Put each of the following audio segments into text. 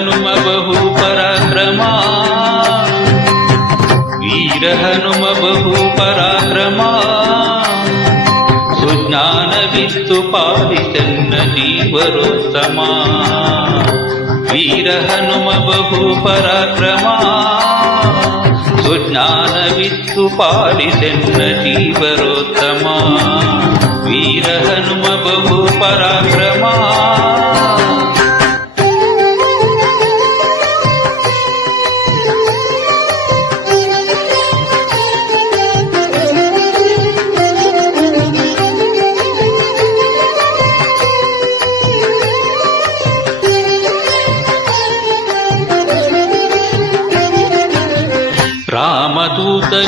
ಹನುಮ ಬಹು ಪರಾಕ್ರಮ ವೀರ ಹನುಮ ಬಹು ಪರಾಕ್ರಮ ಸುಜ್ಞಾನವಿತ್ತು ಪಾಲಿಸನ್ನ ಜೀವರೋತ್ತಮ ವೀರ ಹನುಮ ಬಹು ಪರಾಕ್ರಮ ಸುಜ್ಞಾನವಿತ್ತು ಪಾಲಿಸನ್ನ ಜೀವರೋತ್ತಮ ವೀರ ಹನುಮ ಬಹು ಪರಾಕ್ರಮ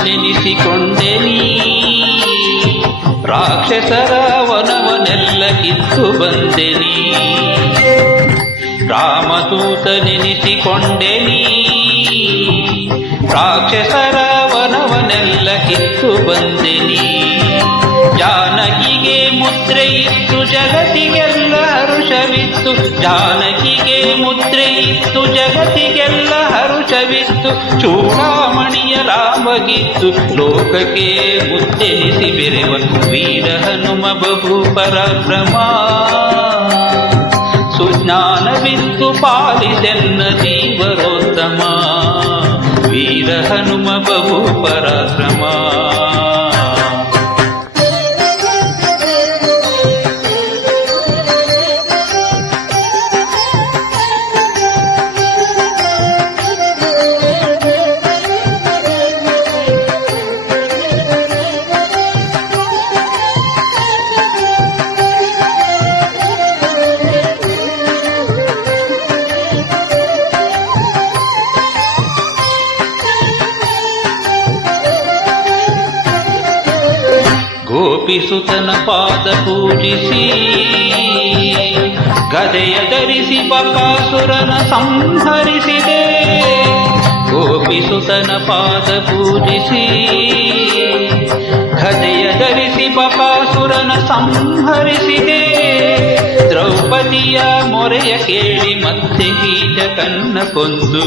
ರಾಮದೂತನೆನಿಸಿಕೊಂಡೆನಿ ರಾಕ್ಷಸರ ವನವನೆಲ್ಲ ಕಿತ್ತು ಬಂದೆನಿ ರಾಮದೂತನೆನಿಸಿಕೊಂಡೆನಿ ರಾಕ್ಷಸರ ವನವನೆಲ್ಲ ಕಿತ್ತು ಬಂದೆನಿ ಜಾನಕಿಗೆ ಮುದ್ರೆ ಇತ್ತು ಜಗತ್ತಿಗೆಲ್ಲ ಹರುಷವಿತ್ತು ಜಾನಕಿಗೆ ಮುದ್ರೆ ಇತ್ತು ಜಗತ್ತಿಗೆಲ್ಲ ಹರುಷವಿತ್ತು ಚೂಡಾಮಣಿಯ ರಾಮಗಿತ್ತು ಲೋಕಕ್ಕೆ ಮುದ್ದೆನಿಸಿ ಬೆರೆವ ವೀರ ಹನುಮ ಬಹು ಪರಾಕ್ರಮ ಸುಜ್ಞಾನವಿತ್ತು ಪಾಲಿಸೆನ್ನ ಜೀವರೋತ್ತಮ ವೀರ ಹನುಮ ಬಹು ಪರಾಕ್ರಮ ಗೋಪಿಸುತನ ಪಾದ ಪೂಜಿಸಿ ಗದೆಯ ಧರಿಸಿ ಬಕಾಸುರನ ಸಂಹರಿಸಿದೆ ಗೋಪಿಸುತನ ಪಾದ ಪೂಜಿಸಿ ಗದೆಯ ಧರಿಸಿ ಬಕಾಸುರನ ಸಂಹರಿಸಿದೆ ದ್ರೌಪದಿಯ ಮೊರೆಯ ಕೇಳಿ ಮತ್ತೆ ಕೀಚಕನ್ನ ಕೊಂದು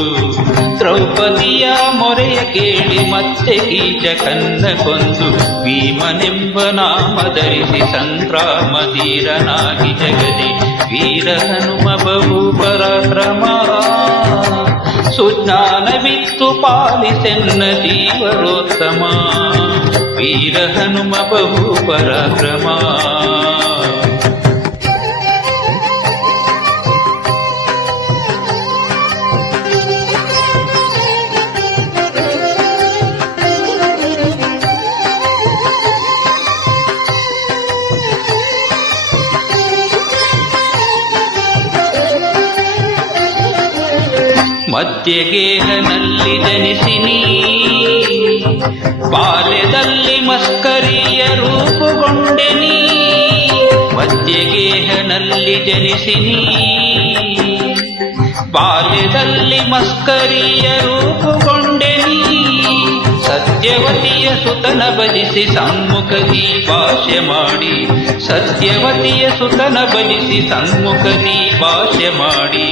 ದ್ರೌಪದಿಯ ಮೊರೆಯ ಕೇಳಿ ಮತ್ತೆ ಕೀಚಕನ್ನ ಕೊಂದು ಭೀಮನೆಂಬ ನಾಮ ಧರಿಸಿ ಸಂಗ್ರಾಮ ಧೀರನಾಗಿ ಜಗದಿ ವೀರ ಹನುಮ ಬಹು ಪರಾಕ್ರಮ ಸುಜ್ಞಾನವಿತ್ತು ಪಾಲಿಸೆನ್ನ ಜೀವರೋತ್ತಮ ವೀರ ಹನುಮ ಬಹು ಪರಾಕ್ರಮ ಮಧ್ಯಗೇಹನಲ್ಲಿ ಜನಿಸಿನಿ ಬಾಲ್ಯದಲ್ಲಿ ಮಸ್ಕರಿಯ ರೂಪುಗೊಂಡೆನಿ ಮಧ್ಯಗೇಹನಲ್ಲಿ ಜನಿಸಿನಿ ಬಾಲ್ಯದಲ್ಲಿ ಮಸ್ಕರಿಯ ರೂಪುಗೊಂಡೆನಿ ಸತ್ಯವತಿಯ ಸುತನ ಭಜಿಸಿ ಸಮ್ಮುಖದಿ ಭಾಷ್ಯ ಮಾಡಿ ಸತ್ಯವತಿಯ ಸುತನ ಭಜಿಸಿ ಸಮ್ಮುಖದಿ ಭಾಷ್ಯ ಮಾಡಿ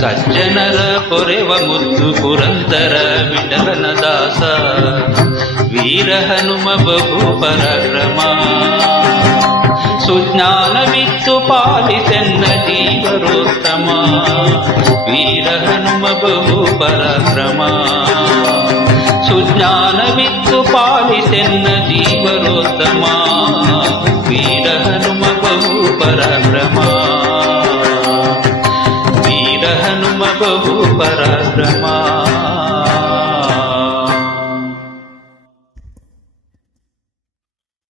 ಸಜ್ಜನರ ಪೊರೆವ ಮುದ್ದು ಪುರಂದರ ವಿಠಲನ ದಾಸ ವೀರ ಹನುಮ ಬಹು ಪರಾಕ್ರಮ ಸುಜ್ಞಾನವಿತ್ತು ಪಾಲಿಸೆನ್ನ ಜೀವರೋತ್ತಮ ವೀರ ಹನುಮ ಬಹು ಪರಾಕ್ರಮ ಸುಜ್ಞಾನವಿತ್ತು ಪಾಲಿಸೆನ್ನ ಜೀವರೋತ್ತಮ ವೀರ ಹನುಮ ಬಹು ಪರಾಕ್ರಮ ವೀರ ಹನುಮ ಬಹು ಪರಾಕ್ರಮ